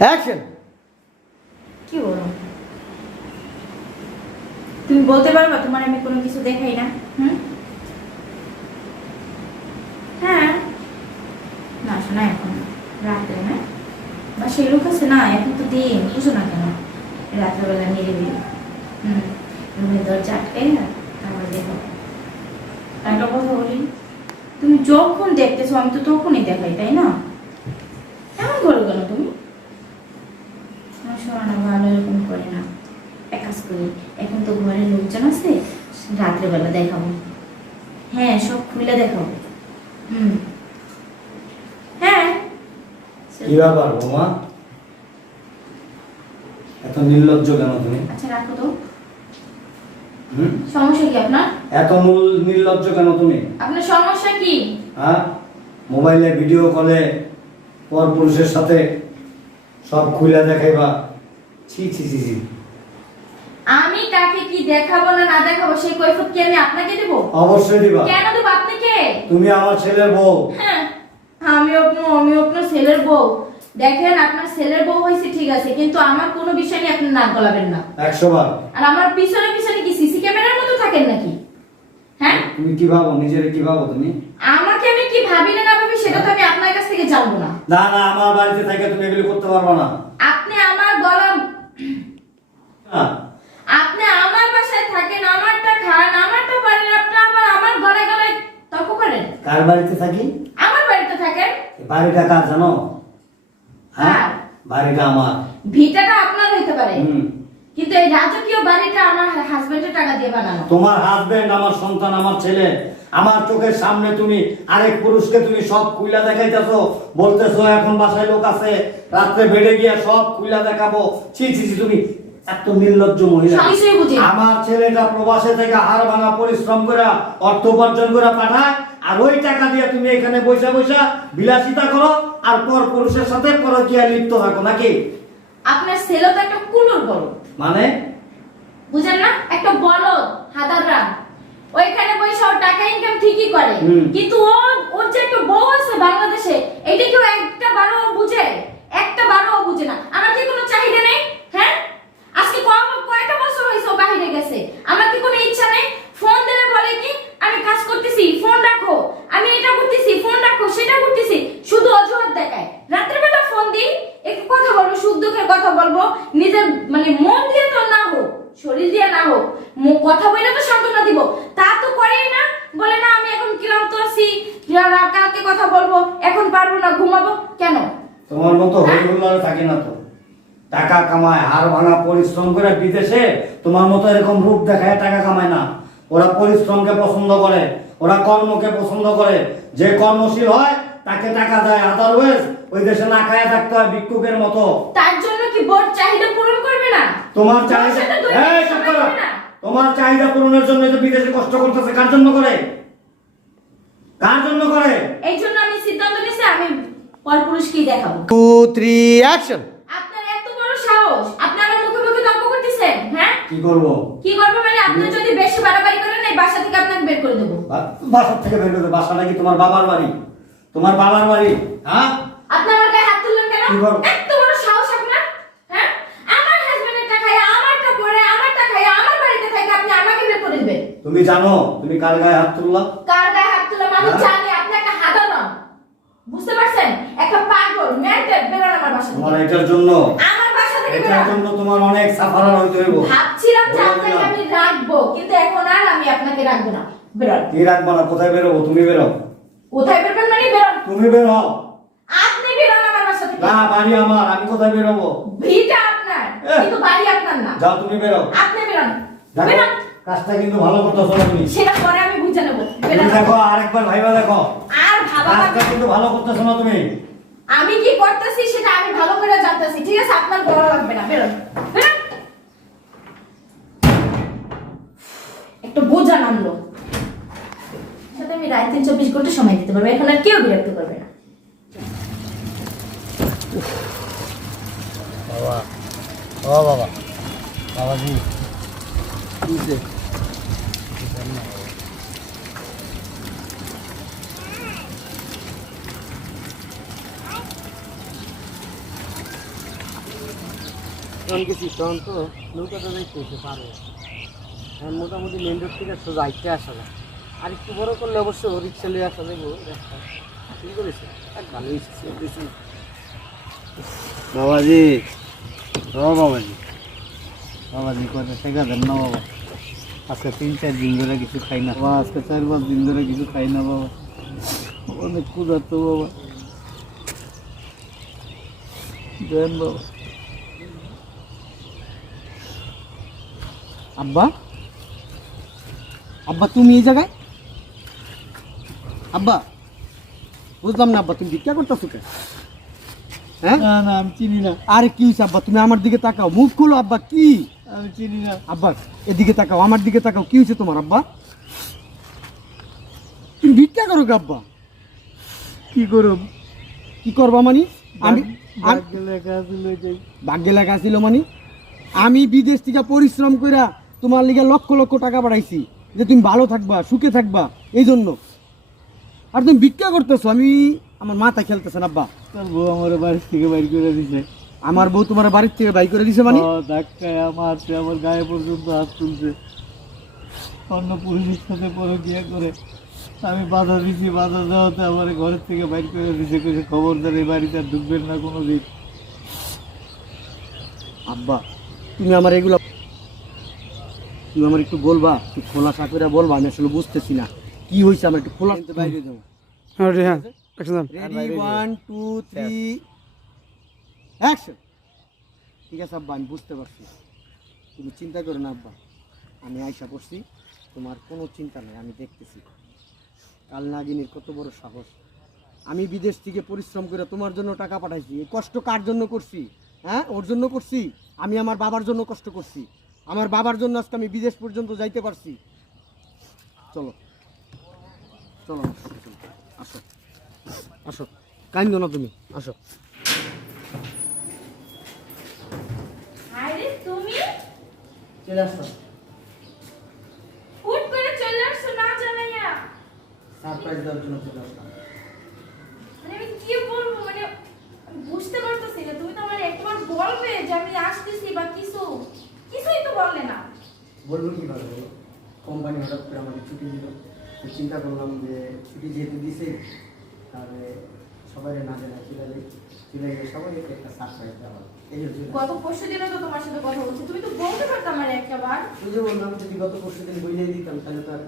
Action কি বলো? তুমি বলতে পারবা তোমার আমি কোনো কিছু দেখাই না, হুম? হ্যাঁ। না, শোনা এখন। রাতে হ্যাঁ? বা সেই লোক আছে না, এখন তো দিন, বুঝো না কেন? রাত্রেবেলা নিরিবিলি হুম, রুমের দরজা আটকাই না, তারপর দেখো। একটা কথা বলি, তুমি যখন দেখতেছো, আমি তো তখনই দেখাই, তাই না? এমন করো কেন তুমি আমার শোনা না ভালো এরকম করে না এক কাজ করি এখন তো ঘরে লোকজন আছে রাত্রেবেলা দেখাবো। হ্যাঁ সব খুলে দেখাবো। হুম। হ্যাঁ। কি ব্যাপার বোমা? এত নির্লজ্জ কেন তুমি? আচ্ছা রাখো তো। হুম? সমস্যা কি আপনার? এত মূল নির্লজ্জ কেন তুমি? আপনার সমস্যা কি? হ্যাঁ? মোবাইলে ভিডিও কলে পর পুরুষের সাথে সব খুলে দেখাইবা। ছি ছি ছি ছি। আমি কাকে কি দেখাবো না না দেখাবো সেই কৈফত কি আমি আপনাকে দেব? অবশ্যই দিবা। কেন দেবো আপনি কে তুমি আমার ছেলের বউ। হ্যাঁ আমি আপনার আমি আপনার ছেলের বউ। দেখেন আপনার ছেলের বউ হয়েছে ঠিক আছে কিন্তু আমার কোনো বিষয় নিয়ে আপনি নাক গলাবেন না। একশো বার। আর আমার পিছনে পিছনে কি সিসি ক্যামেরার মতো থাকেন নাকি? হ্যাঁ? তুমি কি ভাবো? নিজের কি ভাবো তুমি? আমাকে আমি কি ভাবি না না ভাবি সেটা তো আমি আপনার কাছ থেকে জানব না। না না আমার বাড়িতে থেকে তুমি এগুলো করতে পারবে না। আপনি আমার গলা না, আপনি আমার বাসায় থাকেন আমারটা খান আমারটা পারেন আপনি আমার আমার গলায় গলায় তর্ক করেন কার বাড়িতে থাকি? আমার বাড়িতে থাকেন? বাড়িটা কার জানো? হ্যাঁ? বাড়িটা আমার। ভিটাটা আপনার হইতে পারে। কিন্তু এই রাজকীয় বাড়িটা আমার হাজবেন্ডের টাকা দিয়ে বানানো। তোমার হাজবেন্ড আমার সন্তান আমার ছেলে আমার চোখের সামনে তুমি আরেক পুরুষকে তুমি সব কুইলা দেখাইতেছো বলতেছো এখন বাসায় লোক আছে রাত্রে বেড়ে গিয়ে সব কুইলা দেখাবো। ছি ছি তুমি এত নির্লজ্জ মহিলা। কিছুই বুঝি? না। আমার ছেলেটা প্রবাসে থেকে হাড় ভাঙা পরিশ্রম করে অর্থ উপার্জন করে পাঠায় আর ওই টাকা দিয়ে তুমি এখানে বৈশা বৈশা বিলাসিতা করো আর পর পুরুষের সাথে পরকীয়া লিপ্ত থাকো নাকি? আপনার ছেলে তো একটা কুলুর বড়। মানে? বুঝেন না? একটা বলদ হাদাররা ওইখানে টাকা ইনকাম ঠিকই করে। কিন্তু ও ওর যে একটা বউ আছে বাংলাদেশে এটা কেউ একটা বারো বুঝে? একটা বারো বুঝে না। আমার কি কোনো চাহিদা নেই হ্যাঁ আজকে ক- কয়টা বছর হয়েছে ও বাইরে গেছে। আমার কি কোনো ইচ্ছা নেই? ফোন দিলে বলে কি আমি কাজ করতেছি? ফোন রাখো। আমি এটা করতেছি, ফোন রাখো, সেটা করতেছি। শুধু অজুহাত দেখায় রাত্রেবেলা ফোন দিই একটু কথা বলব সুখ দুঃখের কথা বলব নিজের মানে মন দিয়ে তো না হোক শরীর দিয়ে না হোক মু- কথা বলে তো সান্ত্বনা দিব তা তো করেই না বলে না আমি এখন ক্লান্ত আছি রা- রা- কালকে কথা বলব এখন পারব না ঘুমাবো কেন তোমার মতো হরিগুল্লারে থাকে না তো টাকা কামায় হাড় ভাঙা পরিশ্রম করে বিদেশে তোমার মতো এরকম রূপ দেখায় টাকা কামায় না। ওরা পরিশ্রমকে পছন্দ করে ওরা কর্মকে পছন্দ করে। যে কর্মশীল হয় তাকে টাকা দেয়। আদারওয়াইজ ওই দেশে না খায় থাকতে হয় ভিক্ষুকের মতো। তার জন্য কি বোর্ড চাহিদা পূরণ করবে না? তোমার চাহিদা এই, চুপ করো। তোমার চাহিদা পূরণের জন্য তো বিদেশে কষ্ট করতেছে। কার জন্য করে? কার জন্য করে? এই জন্য আমি সিদ্ধান্ত নিয়েছি আমি পরপুরুষকেই দেখাবো। টু থ্রি অ্যাকশন সাহস? মুখে মুখে তর্ক করতেছেন হ্যাঁ? কি করব? কি করব মানে? আপনি যদি বেশি বাড়াবাড়ি করেন এই বাসা থেকে আপনাকে বের করে দেবো। বা- বাসার থেকে বের করে বাসা নাকি তোমার বাবার বাড়ি? তোমার বাবার বাড়ি হ্যাঁ? আপনি আমার গায়ে হাত তুললেন কেন? কি করব? এত বড় সাহস আপনার হ্যাঁ? আমার হাজবেন্ডের টাকায় আমার টাকায় আমার বাড়িতে থাকে আপনি আমাকে বের করে দিবেন। তুমি জানো তুমি কার গায়ে হাত তুললা? কার গায়ে হাত তুললাম? আমি হ্যাঁ? জানি আপনি একটা হাদারাম বুঝতে পারছেন? একটা পাগল মেন্টাল বেরোন আমার বাসা তোমার এটার জন্য। আমার বাসা এটার জন্য তোমার অনেক সাফারার হইতে হইব ভাবছিলাম যে আপনাকে আমি রাখব কিন্তু এখন আর আমি আপনাকে রাখব না। বেরোন কি রাখব না? কোথায় বেরোবো? তুমি বেরো। কোথায় বেরোবেন মানে বেরোন তুমি বের। আপনি বেরোন আমার বাসা থেকে। না বাড়ি আমার। আমি কোথায় বেরোবো? ভিটা আপনার। কিন্তু বাড়ি আপনার না। যাও তুমি বেরো। আপনি বেরো বেরোন। কাজটা কিন্তু ভালো করতেছো না তুমি। সেটা পরে আমি বুঝে নেব। দেখো আরেকবার ভাইবা দেখো। আর ভাবা কাজটা কিন্তু ভালো করতেছো না তুমি। আমি কি করতেছি সেটা আমি ভালো করে জানতেছি। ঠিক আছে আপনার বড় লাগবে না। বেরোন। বেরোন। একটু বোঝা নামলো। সাথে আমি রাত তিন চব্বিশ ঘণ্টা সময় দিতে পারব। এখন আর কেউ বিরক্ত করবে না। বাবা। ও বাবা। বাবাজি। তখন গেছি তখন তো নৌকাটা যাইতে হচ্ছে পারবে এখন মোটামুটি মেন রোড থেকে সোজা আইতে আসা যায়। আর একটু বড় করলে অবশ্য রিক্সা লিয়ে আসা যাব রাস্তায় ঠিক করেছে? এক ভালো হয়েছে বাবাজি ও বাবাজি। বাবাজি কথা শেখা দেন না বাবা? আজকে তিন চার দিন ধরে কিছু খাই না। বাবা আজকে চার পাঁচ দিন ধরে কিছু খাই না বাবা। অনেক ক্ষুধার্ত বাবা। দেন বাবা। আব্বা? আব্বা তুমি এই জায়গায়? আব্বা বুঝলাম না আব্বা তুমি ভিক্ষা করতেছো কে হ্যাঁ? না না আমি চিনি না। আরে কি হয়েছে আব্বা তুমি আমার দিকে তাকাও মুখ খুলো আব্বা কি? আমি চিনি না। আব্বা এদিকে তাকাও আমার দিকে তাকাও কি হয়েছে তোমার আব্বা? তুমি ভিক্ষা করো আব্বা? কি করো? কি করবা মানে? আমি ভাগ্যে লেখা ছিল মানে? আমি বিদেশ থেকে পরিশ্রম কইরা তোমার লিগে লক্ষ লক্ষ টাকা পাঠাইছি যে তুমি ভালো থাকবা সুখে থাকবা এই জন্য আর তুমি ভিক্ষা করতেছো আমি আমার মাথা খেলতেছেন আব্বা। তোর বউ আমার বাড়ি থেকে বাইর করে দিছে। আমার বউ তোমার বাড়ির থেকে বাই করে দিছে মানে? ধাক্কায় আমার আমার গায়ে পর্যন্ত হাত তুলছে। অন্য পুরুষের সাথে পরে বিয়ে করে আমি বাধা দিছি বাধা দেওয়াতে আমার ঘরের থেকে বাইর করে দিছে কিছু খবরদার এই বাড়িতে আর ঢুকবেন না কোনো দিন আব্বা তুমি আমার এগুলো তুমি আমার একটু বলবা? একটু খোলাসা করে বলবা আমি আসলে বুঝতেছি না। কি হয়েছে আমার একটু খোলা বাইরে যাব ready one two three action ঠিক আছে আব্বা আমি বুঝতে পারছি। তুমি চিন্তা করো না আব্বা। আমি আয়সা পড়ছি তোমার কোনো চিন্তা নেই আমি দেখতেছি। কাল নাগিনীর কত বড় সাহস। আমি বিদেশ থেকে পরিশ্রম করে তোমার জন্য টাকা পাঠাইছি। এই কষ্ট কার জন্য করছি? হ্যাঁ ওর জন্য করছি? আমি আমার বাবার জন্য কষ্ট করছি। আমার বাবার জন্য আজকে আমি বিদেশ পর্যন্ত যাইতে পারছি। চলো। চলো আসো। আসো। কাইন্দ না তুমি। আসো। আরে তুমি? চলে আসো। হুট করে চলে আসছো না জানাইয়া। সারপ্রাইজ দেওয়ার জন্য চলে আসলাম। মানে আমি কি বলব মানে বুঝতে পারতেছি না। তুমি তো আমার একবার বলবে যে আমি আসতেছি বা বললে না। বলব কীভাবে কোম্পানি হঠাৎ করে আমাকে ছুটি দিল। চিন্তা করলাম যে ছুটি যেহেতু দিছে তাহলে সবাই না জানা চলে চলে গিয়ে সবাইকে একটা সারপ্রাইজ দেওয়া গত পরশু দিনে তো তোমার সাথে কথা বলছি। তুমি তো বলতে পারতাম আমার একটা বার যে বললাম যদি গত পরশু দিন বুঝিয়ে দিতাম তাহলে তো আর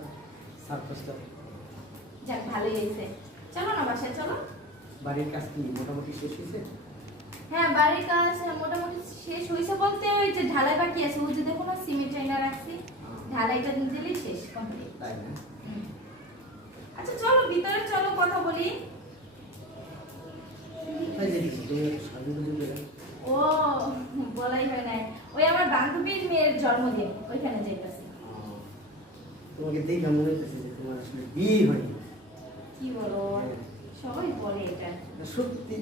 সারপ্রাইজটা যাক ভালোই হয়েছে। চলো না বাসায় চলো। বাড়ির কাজ কি মোটামুটি শেষ হয়েছে? হ্যাঁ বাড়ির কাজ মোটামুটি শেষ হয়েছে বলতে ওই যে ঢালাই বাকি আছে? ওই যে দেখো না সিমেন্ট চাইনা রাখছি। ঢালাইটা দিলেই শেষ কমপ্লিট তাই না? আচ্ছা চলো ভিতরে চলো কথা বলি। ও বলাই হয় নাই। ওই আমার বান্ধবীর মেয়ের জন্মদিন ওইখানে যাইতেছি। তোমাকে দেখে মনে হইতেছে যে তোমার আসলে বিয়ে হয়নি। কি বলো? সবাই বলে এটা। সত্যি।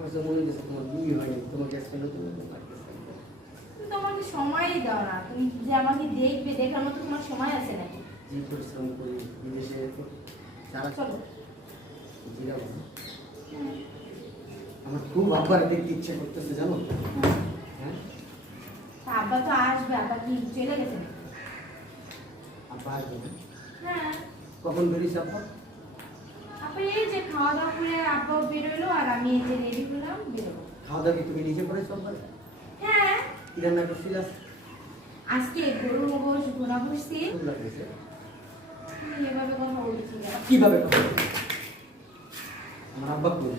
আমার কাছে মনে তোমার বিয়ে হয়নি তোমাকে আজকে নতুন নতুন লাগতেছে তুমি তো আমাকে সময়ই দাও না তুমি যে আমাকে দেখবে দেখার মতো তোমার সময় আছে নাকি যে পরিশ্রম করি বিদেশে তো যারা চলো। জিরাবো আমার খুব আব্বার দেখতে ইচ্ছে করতেছে জানো? হ্যাঁ? তা আব্বা তো আসবে আব্বা কি চলে গেছে? আব্বা আসবে হ্যাঁ। কখন বেরিয়েছে আব্বা? এই যে খাওয়া দাওয়া করে বেরোলো আর আমি এই যে রেডি করলাম বেরোবো। খাওয়া দাওয়া কি তুমি নিজে করেছ হ্যাঁ। কি রান্না করছিল আজকে? গরু গোশ এভাবে কথা বলছি কীভাবে কথা আমার আব্বা কই?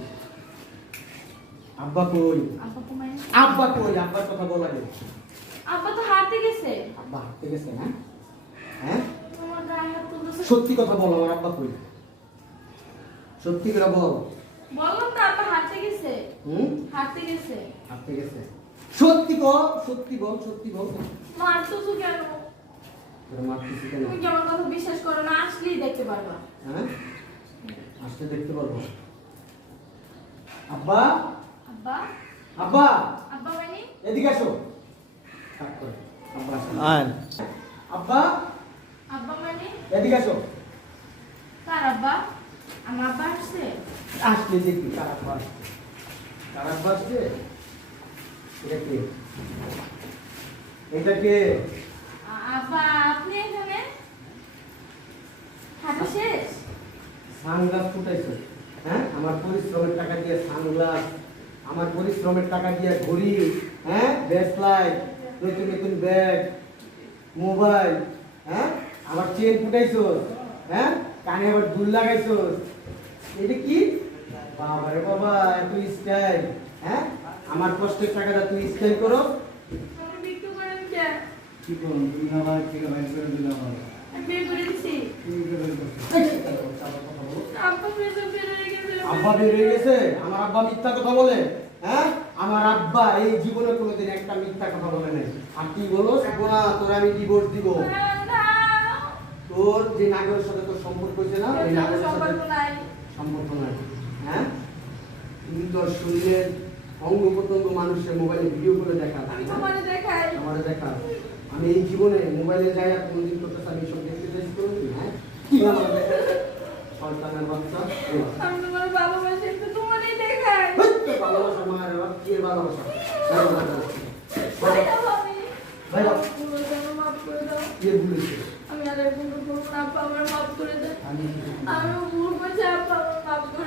আব্বা কই? আব্বা আব্বা কই? আব্বার কথা বলা আব্বা তো হাঁটতে গেছে। আব্বা হাঁটতে গেছে না? হ্যাঁ? সত্যি কথা বলো আমার আব্বা কই? সত্যি করে বল। বললাম তো আব্বা হাঁটতে গেছে। হুম? হাঁটতে গেছে। হাঁটতে গেছে। সত্যি বল সত্যি বল সত্যি বল। মারতেছো কেন? তোরা মারতেছি কেন? তুমি আমার কথা বিশ্বাস করো না? আসলেই দেখতে পারবা। হ্যাঁ? আসতে দেখতে পারব। আব্বা? আব্বা? আব্বা? আব্বা মানে? এদিকে আসো। থাক করে। আব্বা। আর আব্বা? আব্বা মানে? এদিকে আসো। কার আব্বা? আমার আব্বা আসছে আসলে দেখি কার আব্বা আসছে কার আব্বা আসছে এটা কে? এটা কে? আব্বা আপনি এখানে? হাঁটা শেষ? সানগ্লাস ফুটাইছো। হ্যাঁ? আমার পরিশ্রমের টাকা দিয়ে সানগ্লাস আমার পরিশ্রমের টাকা দিয়ে ঘড়ি হ্যাঁ? ব্যাস লাইট নতুন নতুন ব্যাগ মোবাইল হ্যাঁ? আমার চেন ফুটাইছো হ্যাঁ? কানে আবার দুল লাগাইছো। এটা কি? বাবা রে বাবা এত স্টাইল হ্যাঁ? আমার কষ্টের টাকাটা তুই স্টাইল করো। কি করুন তুমি আমার থেকে বাইর করে দিলাম আব্বা বের হয়ে গেছে। আমার আব্বা মিথ্যা কথা বলে। হ্যাঁ? আমার আব্বা এই জীবনে কোনোদিন একটা মিথ্যা কথা বলে নাই। আর তুই বলো? না তোর আমি ডিভোর্স দিব। তোর যে নাগরের সাথে তোর সম্পর্ক হয়েছে না? ওই নাগরের সাথে সম্পর্ক নাই হ্যাঁ? তুমি শরীরের অঙ্গ প্রত্যঙ্গ মানুষের মোবাইলে ভিডিও করে দেখা তাই না? আমার দেখা। আমি এই জীবনে মোবাইলে যাই আর কোনোদিন তোর কাছে আমি সব দেখতে চাইছি হ্যাঁ? সন্তানের বাচ্চা ভালোবাসা মায়ের ভালোবাসা? আমি? আর মাফ করে আমি ভুল করছি,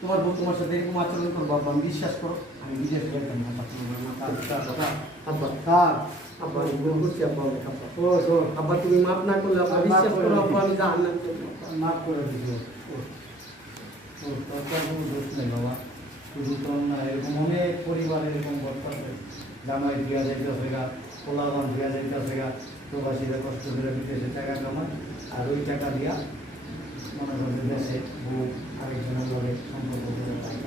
তোমার বউ তোমার সাথে এরকম আচরণ করব আব্বা আমি বিশ্বাস করো আমি বিদেশ যাইতাম না আব্বা আমি ভুল করছি আব্বা অনেক আব্বা ও তো আব্বা তুমি মাফ না করলে আব্বা বিশ্বাস করো আব্বা আমি জাহান্নাম যাব। মাফ করে ও ও, তোর তো কোনো দোষ নেই বাবা। শুধু তো না এরকম অনেক পরিবার এরকম করতেছে জামাই দিয়া যাইতেছে গা পোলাবান দিয়া যাইতেছে গা প্রবাসীরা কষ্ট করে বিদেশে টাকা কামায় আর ওই টাকা দিয়া মনে করবে দেশে বউ আরেকজনের লগে সম্পর্ক করে